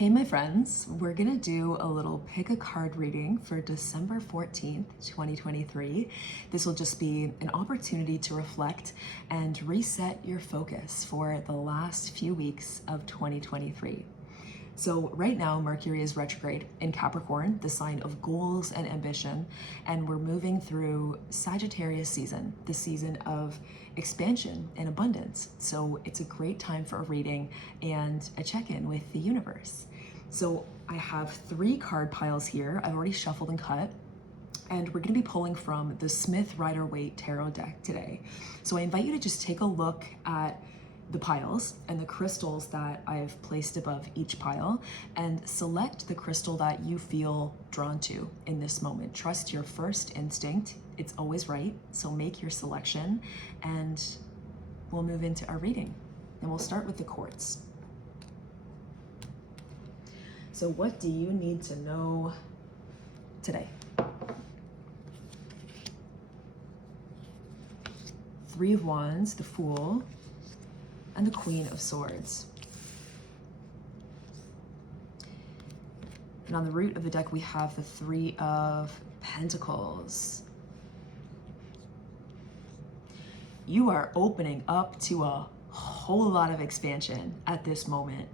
Hey my friends, we're gonna do a little pick a card reading for December 14th, 2023. This will just be an opportunity to reflect and reset your focus for the last few weeks of 2023. So right now, Mercury is retrograde in Capricorn, the sign of goals and ambition, and we're moving through Sagittarius season, the season of expansion and abundance. So it's a great time for a reading and a check-in with the universe. So I have 3 card piles here. I've already shuffled and cut, and we're going to be pulling from the Smith Rider-Waite Tarot deck today. So I invite you to just take a look at the piles and the crystals that I've placed above each pile and select the crystal that you feel drawn to in this moment. Trust your first instinct. It's always right. So make your selection and we'll move into our reading. And we'll start with the quartz. So what do you need to know today? 3 of Wands, the Fool, and the Queen of Swords. And on the root of the deck, we have the 3 of Pentacles. You are opening up to a whole lot of expansion at this moment.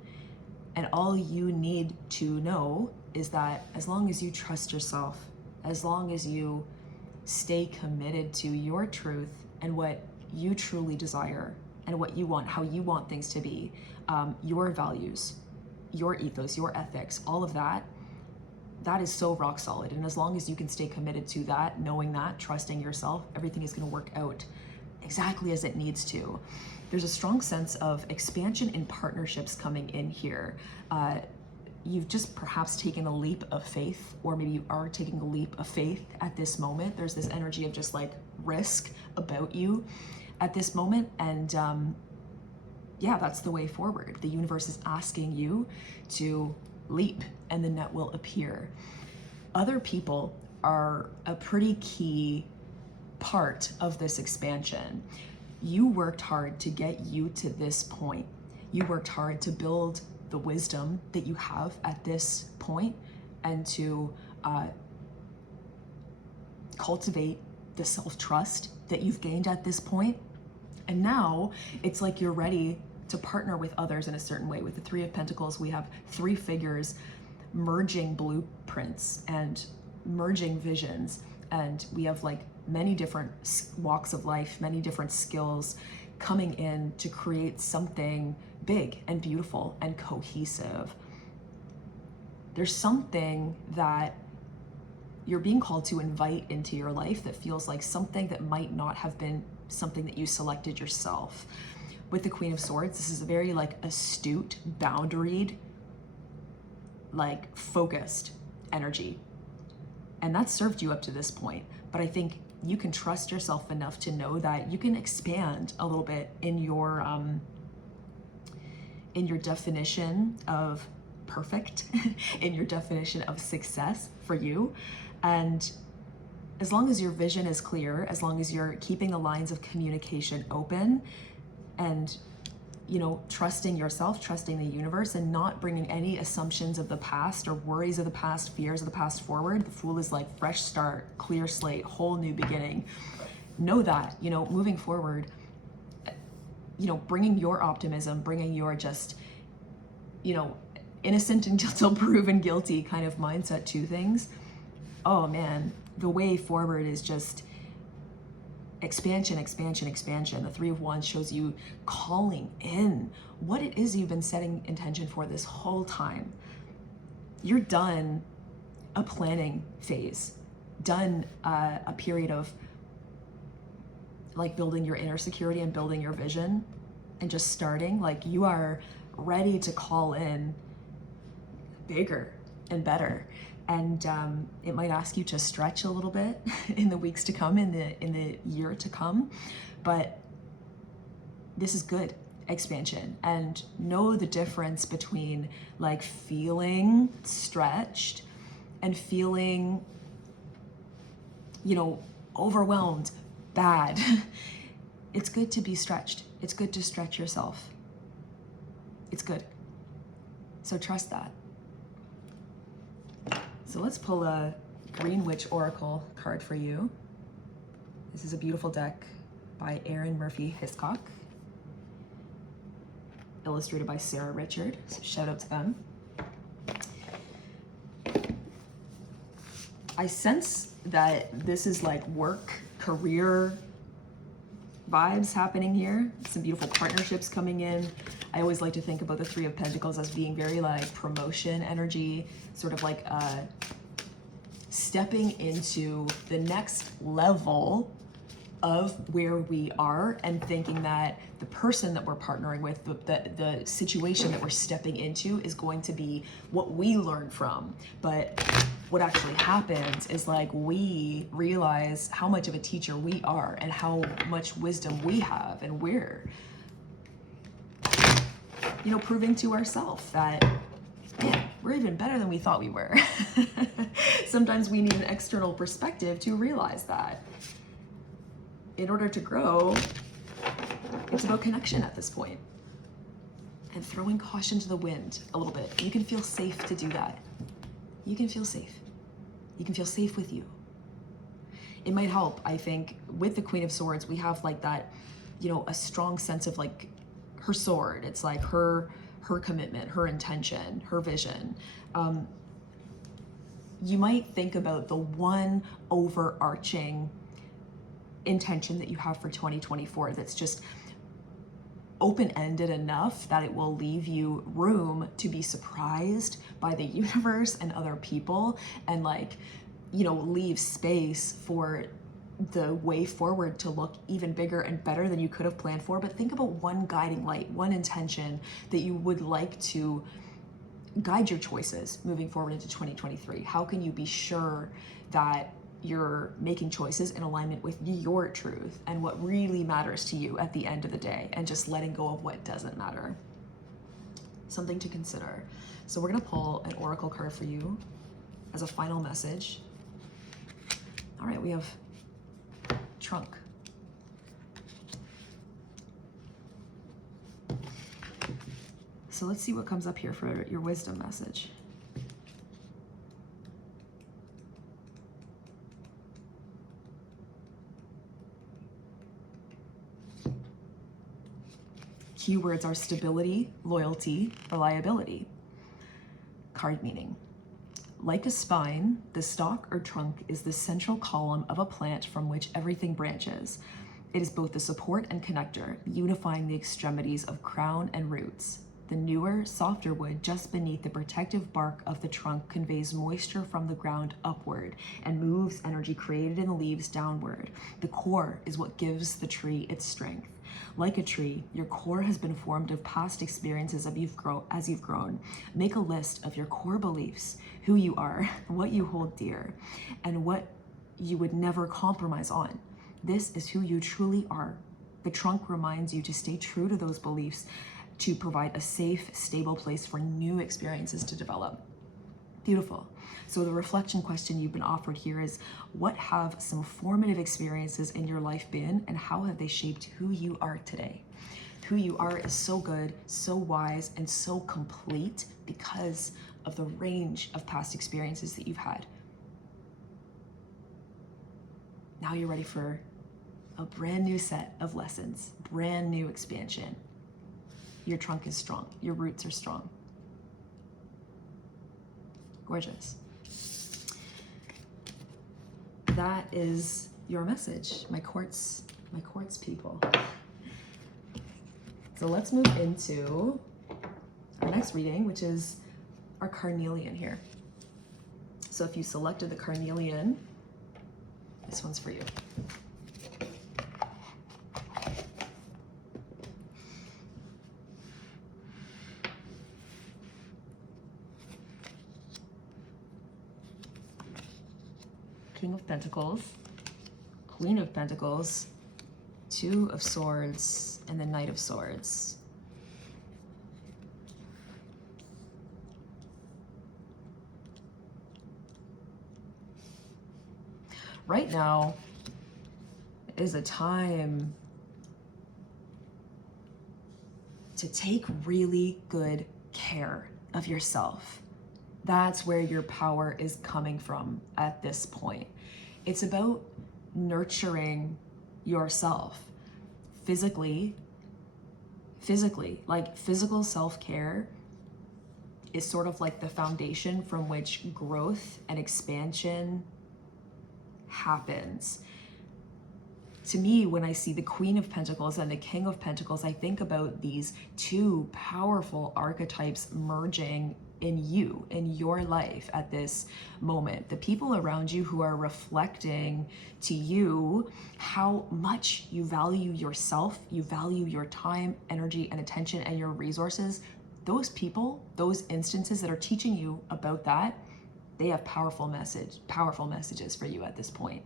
And all you need to know is that as long as you trust yourself, as long as you stay committed to your truth and what you truly desire, and what you want, how you want things to be, your values, your ethos, your ethics, all of that, that is so rock solid. And as long as you can stay committed to that, knowing that, trusting yourself, everything is gonna work out exactly as it needs to. There's a strong sense of expansion in partnerships coming in here. You've just perhaps taken a leap of faith, or maybe you are taking a leap of faith at this moment. There's this energy of just like risk about you at this moment, and yeah, that's the way forward. The universe is asking you to leap and the net will appear. Other people are a pretty key part of this expansion. You worked hard to get you to this point. You worked hard to build the wisdom that you have at this point and to cultivate the self-trust that you've gained at this point. And now it's like you're ready to partner with others in a certain way. With the 3 of Pentacles, we have 3 figures merging blueprints and merging visions. And we have like many different walks of life, many different skills coming in to create something big and beautiful and cohesive. There's something that you're being called to invite into your life that feels like something that might not have been something that you selected yourself. With the Queen of Swords, this is a very like astute, boundaried, like focused energy. And that's served you up to this point. But I think you can trust yourself enough to know that you can expand a little bit in your definition of perfect, in your definition of success for you. And as long as your vision is clear, as long as you're keeping the lines of communication open and, you know, trusting yourself, trusting the universe, and not bringing any assumptions of the past or worries of the past, fears of the past forward. The Fool is like fresh start, clear slate, whole new beginning. Know that, you know, moving forward, you know, bringing your optimism, bringing your just, you know, innocent until proven guilty kind of mindset to things. Oh man, the way forward is just expansion, expansion, expansion. The 3 of Wands shows you calling in what it is you've been setting intention for this whole time. You're done a planning phase, done a period of like building your inner security and building your vision and just starting. Like you are ready to call in bigger and better. And it might ask you to stretch a little bit in the weeks to come, in the year to come, but this is good expansion. And know the difference between like feeling stretched and feeling, you know, overwhelmed, bad. It's good to be stretched. It's good to stretch yourself. It's good. So trust that. So let's pull a Green Witch Oracle card for you. This is a beautiful deck by Erin Murphy Hiscock, illustrated by Sarah Richard. So shout out to them. I sense that this is like work, career vibes happening here. Some beautiful partnerships coming in. I always like to think about the Three of Pentacles as being very like promotion energy, sort of like stepping into the next level of where we are, and thinking that the person that we're partnering with, the situation that we're stepping into is going to be what we learn from. But what actually happens is like we realize how much of a teacher we are and how much wisdom we have, and we're, you know, proving to ourselves that, man, we're even better than we thought we were. Sometimes we need an external perspective to realize that. In order to grow, it's about connection at this point. And throwing caution to the wind a little bit. You can feel safe to do that. You can feel safe. You can feel safe with you. It might help, I think, with the Queen of Swords, we have like that, you know, a strong sense of like her sword. It's like her commitment, her intention, her vision. You might think about the one overarching intention that you have for 2024 that's just open-ended enough that it will leave you room to be surprised by the universe and other people, and like, you know, leave space for the way forward to look even bigger and better than you could have planned for. But think about one guiding light, one intention that you would like to guide your choices moving forward into 2023. How can you be sure that you're making choices in alignment with your truth and what really matters to you at the end of the day, and just letting go of what doesn't matter? Something to consider. So we're gonna pull an oracle card for you as a final message. All right, we have Trunk. So let's see what comes up here for your wisdom message. Keywords are stability, loyalty, reliability. Card meaning. Like a spine, the stalk or trunk is the central column of a plant from which everything branches. It is both the support and connector, unifying the extremities of crown and roots. The newer, softer wood just beneath the protective bark of the trunk conveys moisture from the ground upward and moves energy created in the leaves downward. The core is what gives the tree its strength. Like a tree, your core has been formed of past experiences as you've grown. Make a list of your core beliefs, who you are, what you hold dear, and what you would never compromise on. This is who you truly are. The trunk reminds you to stay true to those beliefs, to provide a safe, stable place for new experiences to develop. Beautiful. So the reflection question you've been offered here is, what have some formative experiences in your life been, and how have they shaped who you are today? Who you are is so good, so wise, and so complete because of the range of past experiences that you've had. Now you're ready for a brand new set of lessons, brand new expansion. Your trunk is strong, your roots are strong. Gorgeous. That is your message, my quartz people. So let's move into our next reading, which is our Carnelian here. So if you selected the Carnelian, this one's for you. King of Pentacles, Queen of Pentacles, Two of Swords, and the Knight of Swords. Right now is a time to take really good care of yourself. That's where your power is coming from at this point. It's about nurturing yourself physically, like physical self-care is sort of like the foundation from which growth and expansion happens. To me, when I see the Queen of Pentacles and the King of Pentacles, I think about these two powerful archetypes merging in you, in your life at this moment. The people around you who are reflecting to you how much you value yourself, you value your time, energy, and attention, and your resources. Those people, those instances that are teaching you about that, they have powerful messages for you at this point.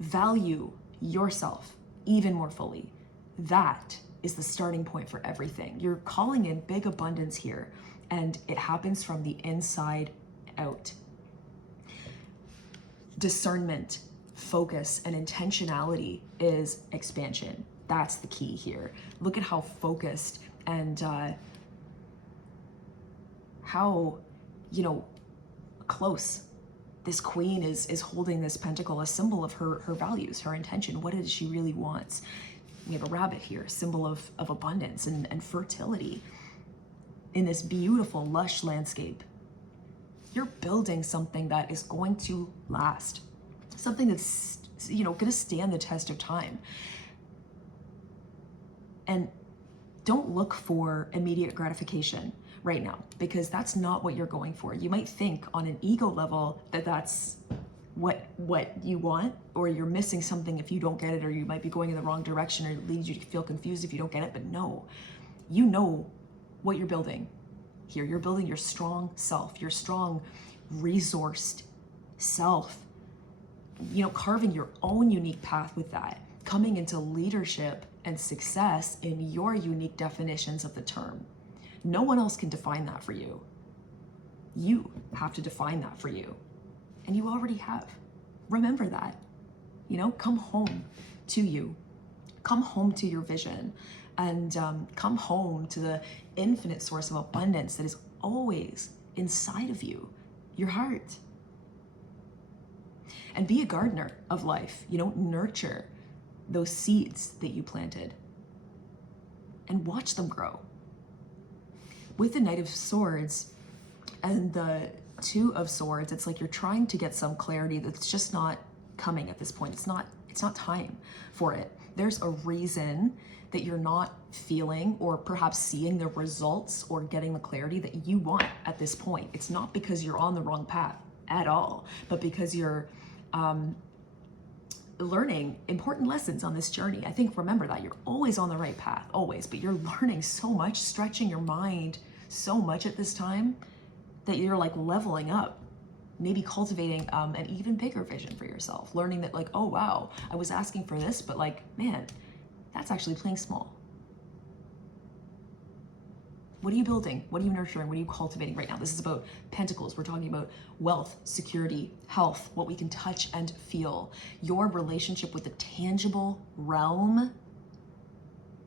Value yourself even more fully. That is the starting point for everything. You're calling in big abundance here, and it happens from the inside out. Discernment, focus, and intentionality is expansion. That's the key here. Look at how focused and how, close this queen is holding this pentacle, a symbol of her values, her intention. What is she really wants? We have a rabbit here, symbol of abundance and fertility in this beautiful, lush landscape. You're building something that is going to last, something that's, going to stand the test of time. And don't look for immediate gratification right now, because that's not what you're going for. You might think on an ego level that that's what you want, or you're missing something if you don't get it, or you might be going in the wrong direction, or it leads you to feel confused if you don't get it. But no, you know what you're building here. You're building your strong self, your strong, resourced self, carving your own unique path with that, coming into leadership and success in your unique definitions of the term. No one else can define that for you. You have to define that for you. And you already have. Remember that. Come home to you. Come home to your vision. And come home to the infinite source of abundance that is always inside of you, your heart. And be a gardener of life. Nurture those seeds that you planted and watch them grow. With the Knight of Swords and the Two of Swords, it's like you're trying to get some clarity that's just not coming at this point. It's not time for it. There's a reason that you're not feeling or perhaps seeing the results or getting the clarity that you want at this point. It's not because you're on the wrong path at all, but because you're learning important lessons on this journey. I think, remember that you're always on the right path, always, but you're learning so much, stretching your mind so much at this time that you're like leveling up, maybe cultivating an even bigger vision for yourself, learning that like, oh wow, I was asking for this, but like, man, that's actually playing small. What are you building? What are you nurturing? What are you cultivating right now? This is about pentacles. We're talking about wealth, security, health, what we can touch and feel. Your relationship with the tangible realm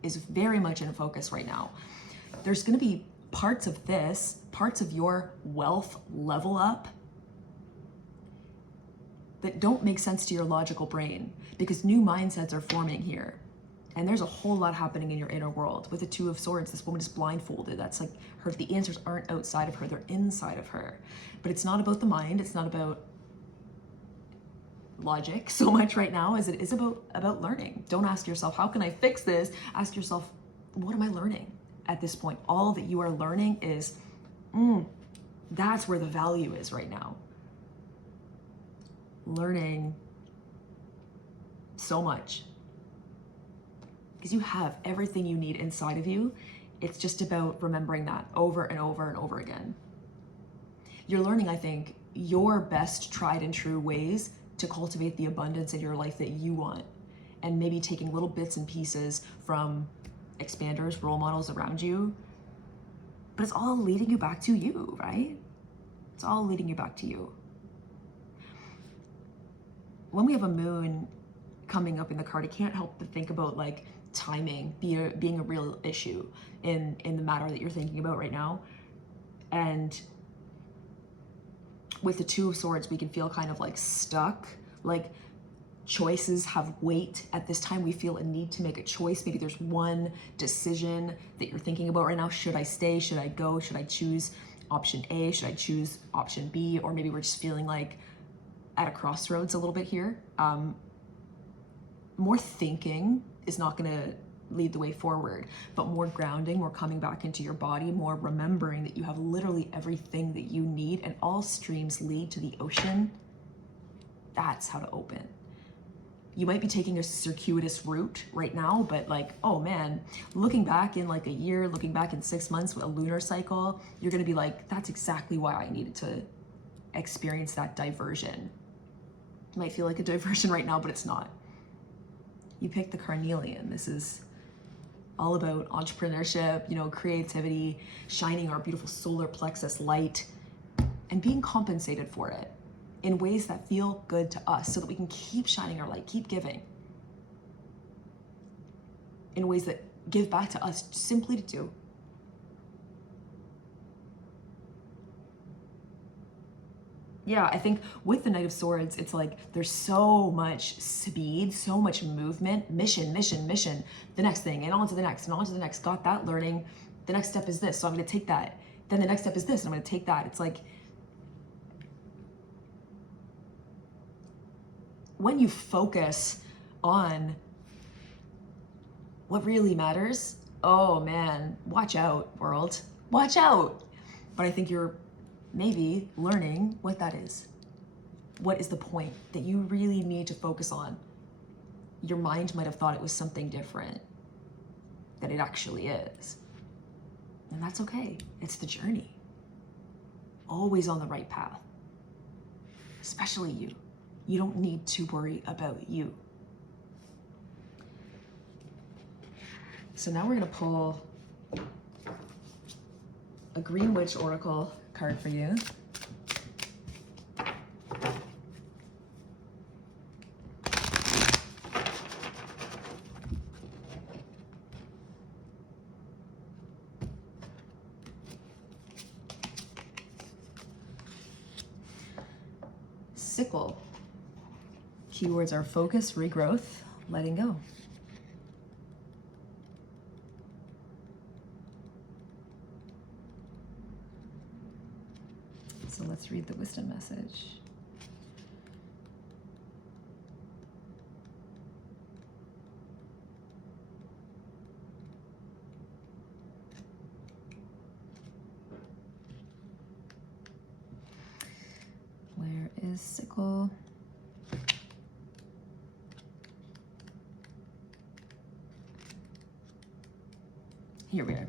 is very much in focus right now. There's going to be parts of this, parts of your wealth level up that don't make sense to your logical brain, because new mindsets are forming here. And there's a whole lot happening in your inner world. With the Two of Swords, this woman is blindfolded. That's like the answers aren't outside of her, they're inside of her. But it's not about the mind, it's not about logic so much right now as it is about learning. Don't ask yourself, how can I fix this? Ask yourself, what am I learning at this point? All that you are learning is, that's where the value is right now. Learning so much. Because you have everything you need inside of you. It's just about remembering that over and over and over again. You're learning, I think, your best tried and true ways to cultivate the abundance in your life that you want. And maybe taking little bits and pieces from expanders, role models around you. But it's all leading you back to you, right? It's all leading you back to you. When we have a moon coming up in the card, I can't help but think about like timing being a real issue in the matter that you're thinking about right now. And with the Two of Swords, we can feel kind of like stuck, like choices have weight at this time. We feel a need to make a choice. Maybe there's one decision that you're thinking about right now. Should I stay? Should I go? Should I choose option A? Should I choose option B? Or maybe we're just feeling like at a crossroads a little bit here. More thinking is not going to lead the way forward, but more grounding, more coming back into your body, more remembering that you have literally everything that you need and all streams lead to the ocean. That's how to open. You might be taking a circuitous route right now, but like, oh man, looking back in like a year, looking back in 6 months with a lunar cycle, you're gonna be like, that's exactly why I needed to experience that diversion. It might feel like a diversion right now, but it's not. You picked the Carnelian. This is all about entrepreneurship, you know, creativity, shining our beautiful solar plexus light, and being compensated for it in ways that feel good to us so that we can keep shining our light, keep giving in ways that give back to us simply to do. Yeah, I think with the Knight of Swords, it's like there's so much speed, so much movement, mission, the next thing, and on to the next, and on to the next. Got that learning. The next step is this, so I'm going to take that. Then the next step is this, and I'm going to take that. It's like when you focus on what really matters, oh man, watch out, world. Watch out. But I think you're maybe learning what that is. What is the point that you really need to focus on? Your mind might have thought it was something different than it actually is. And that's okay. It's the journey. Always on the right path. Especially you. You don't need to worry about you. So now we're gonna pull a Green Witch Oracle card for you. Sickle. Keywords are focus, regrowth, letting go. So let's read the wisdom message. Where is Sickle? Here we are.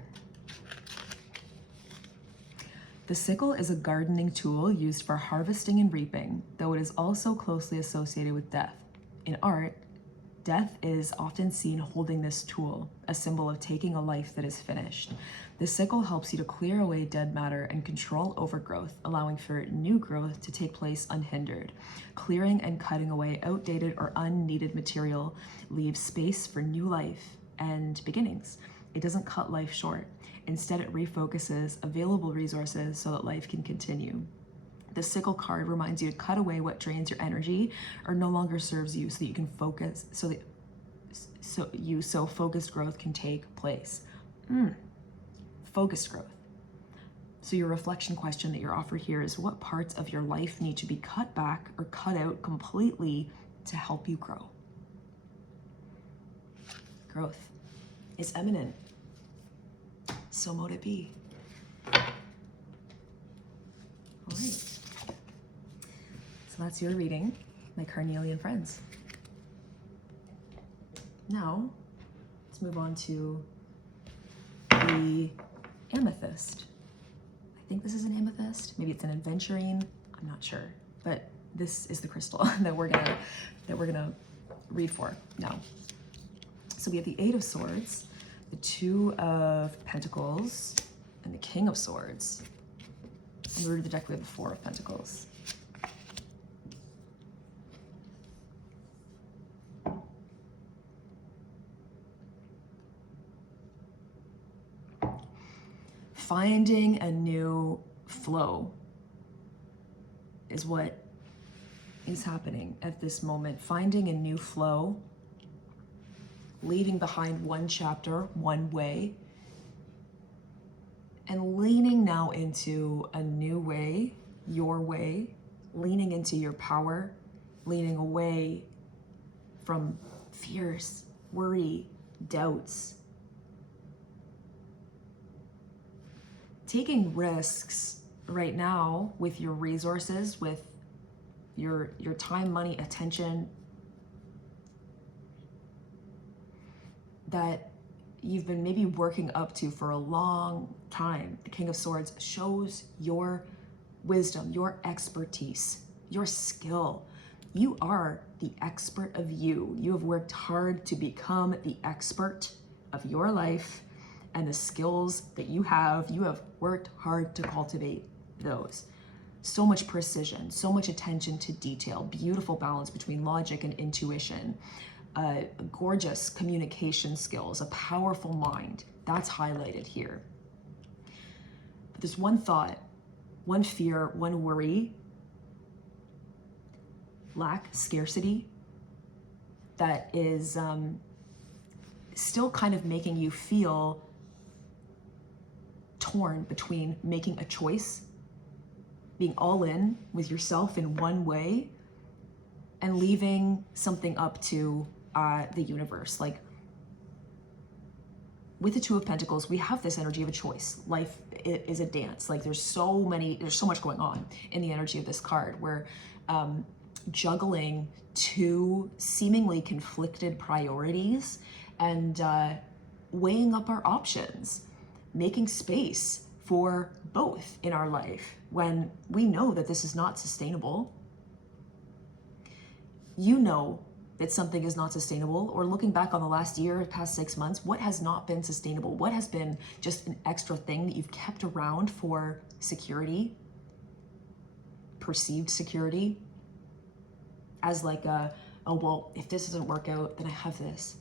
The sickle is a gardening tool used for harvesting and reaping, though it is also closely associated with death. In art, death is often seen holding this tool, a symbol of taking a life that is finished. The sickle helps you to clear away dead matter and control overgrowth, allowing for new growth to take place unhindered. Clearing and cutting away outdated or unneeded material leaves space for new life and beginnings. It doesn't cut life short. Instead, it refocuses available resources so that life can continue. The sickle card reminds you to cut away what drains your energy or no longer serves you so that you can focus, so focused growth can take place. Focused growth. So your reflection question that you're offered here is, what parts of your life need to be cut back or cut out completely to help you grow? Growth is imminent. So mote it be. All right. So that's your reading, my Carnelian friends. Now, let's move on to the Amethyst. I think this is an amethyst. Maybe it's an aventurine. I'm not sure, but this is the crystal that we're gonna read for now. So we have the Eight of Swords, the Two of Pentacles, and the King of Swords. On the root of the deck, we have the Four of Pentacles. finding a new flow is what is happening at this moment. Finding a new flow, leaving behind one chapter, one way, and leaning now into a new way, your way, leaning into your power, leaning away from fears, worry, doubts. Taking risks right now with your resources, with your time, money, attention, that you've been maybe working up to for a long time. The King of Swords shows your wisdom, your expertise, your skill. You are the expert of you. You have worked hard to become the expert of your life, and the skills that you have worked hard to cultivate those. So much precision, so much attention to detail, beautiful balance between logic and intuition, gorgeous communication skills, a powerful mind. That's highlighted here. But there's one thought, one fear, one worry, lack, scarcity, that is still kind of making you feel torn between making a choice, being all in with yourself in one way, and leaving something up to the universe. Like with the Two of Pentacles, we have this energy of a choice. Life is a dance. Like there's so much going on in the energy of this card. We're juggling two seemingly conflicted priorities and weighing up our options, making space for both in our life when we know that this is not sustainable. You know that something is not sustainable, or looking back on the last year, past 6 months, what has not been sustainable? What has been just an extra thing that you've kept around for security, perceived security, as like oh, well, if this doesn't work out, then I have this.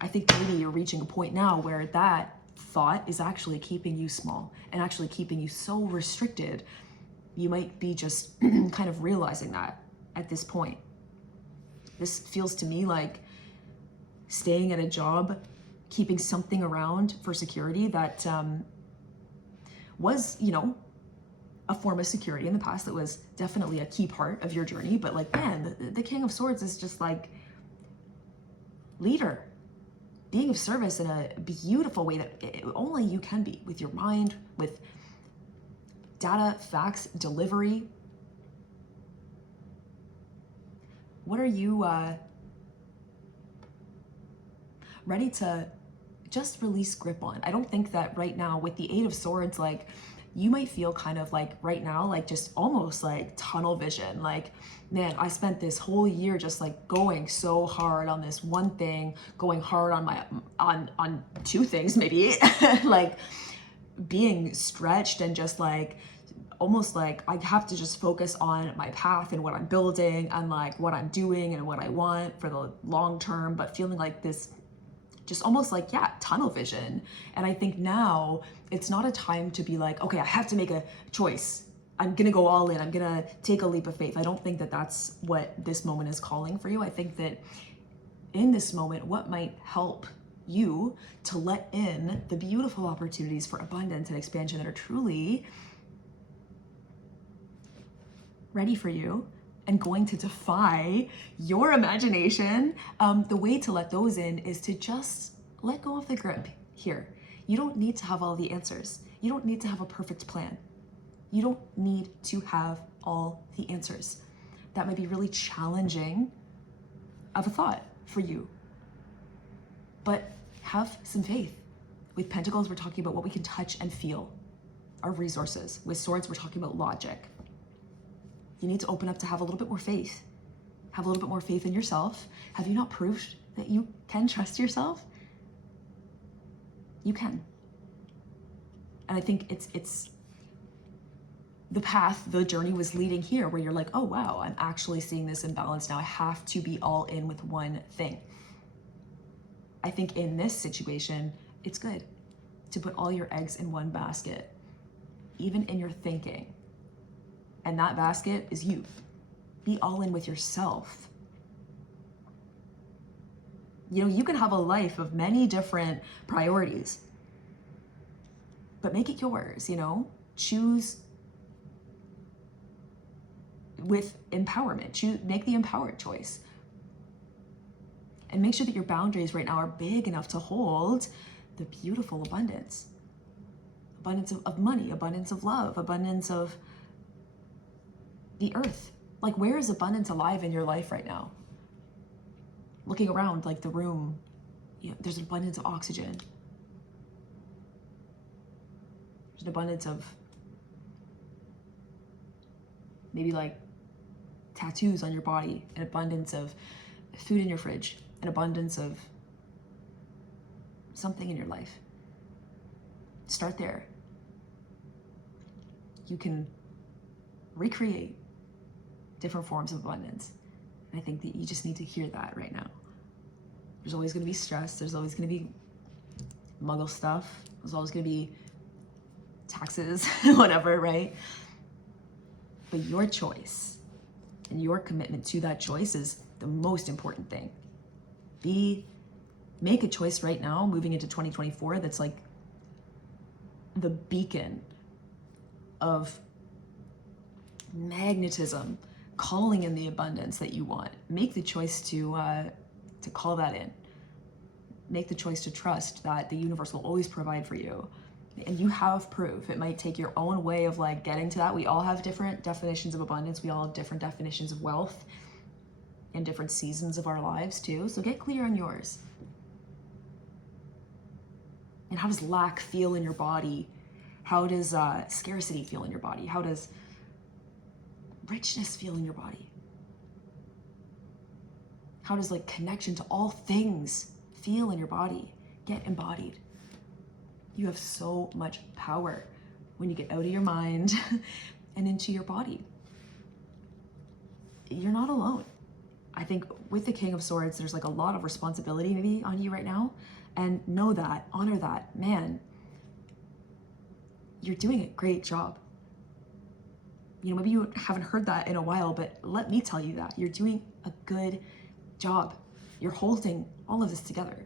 I think maybe you're reaching a point now where that thought is actually keeping you small and actually keeping you so restricted. You might be just kind of realizing that at this point. This feels to me like staying at a job, keeping something around for security that was, a form of security in the past. That was definitely a key part of your journey. But like, man, the King of Swords is just like leader, being of service in a beautiful way that only you can be, with your mind, with data, facts, delivery. What are you ready to just release grip on? I don't think that right now with the Eight of Swords, like you might feel kind of like right now, like just almost like tunnel vision. Like, man, I spent this whole year just like going so hard on this one thing, going hard on on two things maybe, like being stretched and just like almost like I have to just focus on my path and what I'm building and like what I'm doing and what I want for the long term, but feeling like this just almost like, yeah, tunnel vision. And I think now it's not a time to be like, okay, I have to make a choice. I'm gonna go all in. I'm gonna take a leap of faith. I don't think that that's what this moment is calling for you. I think that in this moment, what might help you to let in the beautiful opportunities for abundance and expansion that are truly ready for you and going to defy your imagination. The way to let those in is to just let go of the grip here. You don't need to have all the answers. You don't need to have a perfect plan. You don't need to have all the answers. That might be really challenging of a thought for you. But have some faith. With Pentacles, we're talking about what we can touch and feel, our resources. With Swords, we're talking about logic. You need to open up to have a little bit more faith. Have a little bit more faith in yourself. Have you not proved that you can trust yourself? You can. And I think it's the path, the journey was leading here where you're like, oh wow, I'm actually seeing this imbalance now. I have to be all in with one thing. I think in this situation, it's good to put all your eggs in one basket, even in your thinking. And that basket is you. Be all in with yourself. You know, you can have a life of many different priorities, but make it yours, you know? Choose with empowerment. Make the empowered choice. And make sure that your boundaries right now are big enough to hold the beautiful abundance. Abundance of money, abundance of love, abundance of the earth. Like, where is abundance alive in your life right now? Looking around, like the room, you know, there's an abundance of oxygen. There's an abundance of maybe like tattoos on your body, an abundance of food in your fridge, an abundance of something in your life. Start there. You can recreate different forms of abundance. And I think that you just need to hear that right now. There's always going to be stress. There's always going to be muggle stuff. There's always going to be taxes, whatever, right? But your choice and your commitment to that choice is the most important thing. Make a choice right now, moving into 2024, that's like the beacon of magnetism, calling in the abundance that you want. Make the choice to call that in. Make the choice to trust that the universe will always provide for you. And you have proof. It might take your own way of like getting to that. We all have different definitions of abundance. We all have different definitions of wealth in different seasons of our lives too. So get clear on yours. And how does lack feel in your body? How does scarcity feel in your body? How does richness feel in your body? How does like connection to all things feel in your body? Get embodied. You have so much power when you get out of your mind and into your body. You're not alone. I think with the King of Swords, there's like a lot of responsibility maybe on you right now. And know that, honor that, man, you're doing a great job. You know, maybe you haven't heard that in a while, but let me tell you that. You're doing a good job. You're holding all of this together.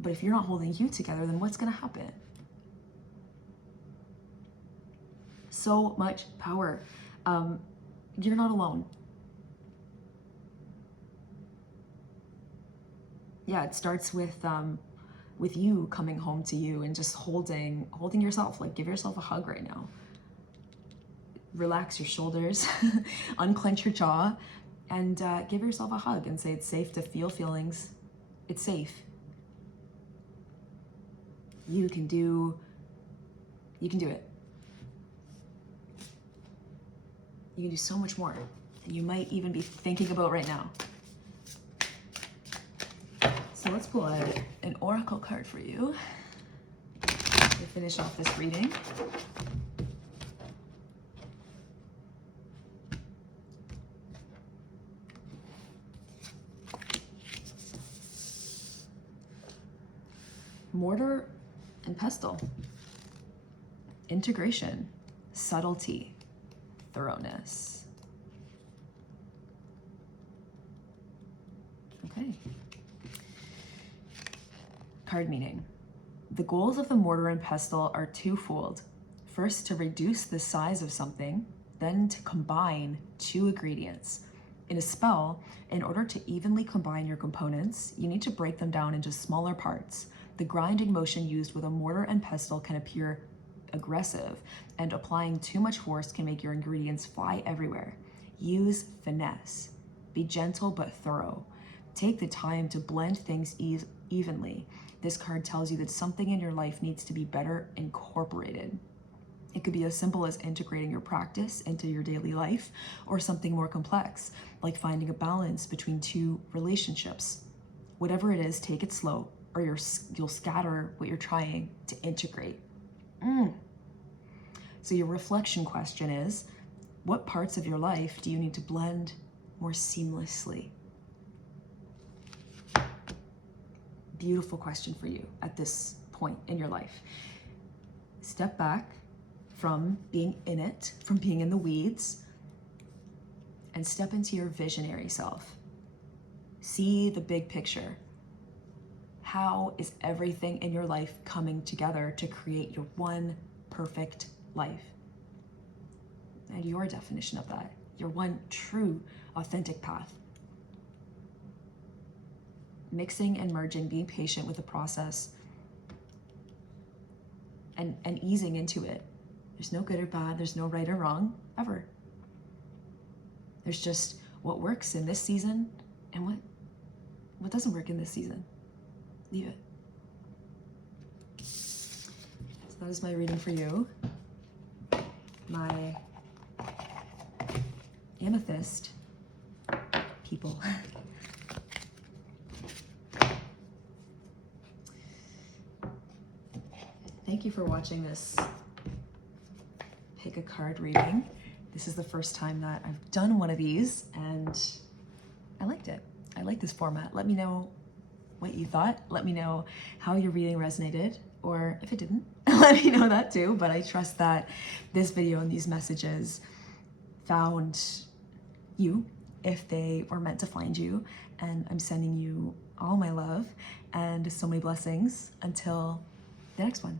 But if you're not holding you together, then what's gonna happen? So much power. You're not alone. Yeah, it starts with you coming home to you and just holding yourself. Like, give yourself a hug right now. Relax your shoulders, unclench your jaw, and give yourself a hug and say it's safe to feel feelings. It's safe. You can do it. You can do so much more than you might even be thinking about right now. So let's pull out an oracle card for you to finish off this reading. Mortar and pestle. Integration, subtlety, thoroughness. Okay. Card meaning. The goals of the mortar and pestle are twofold. First, to reduce the size of something, then to combine two ingredients. In a spell, in order to evenly combine your components, you need to break them down into smaller parts. The grinding motion used with a mortar and pestle can appear aggressive, and applying too much force can make your ingredients fly everywhere. Use finesse. Be gentle but thorough. Take the time to blend things evenly. This card tells you that something in your life needs to be better incorporated. It could be as simple as integrating your practice into your daily life, or something more complex, like finding a balance between two relationships. Whatever it is, take it slow, or you'll scatter what you're trying to integrate. So your reflection question is, what parts of your life do you need to blend more seamlessly? Beautiful question for you at this point in your life. Step back from being in it, from being in the weeds, and step into your visionary self. See the big picture. How is everything in your life coming together to create your one perfect life? And your definition of that, your one true, authentic path. Mixing and merging, being patient with the process, and easing into it. There's no good or bad, there's no right or wrong, ever. There's just what works in this season and what doesn't work in this season. Leave it. So that is my reading for you. My Amethyst people. Thank you for watching this pick a card reading. This is the first time that I've done one of these, and I liked it. I like this format. Let me know what you thought. Let me know how your reading resonated, or if it didn't, let me know that too. But I trust that this video and these messages found you, if they were meant to find you. And I'm sending you all my love and so many blessings until the next one.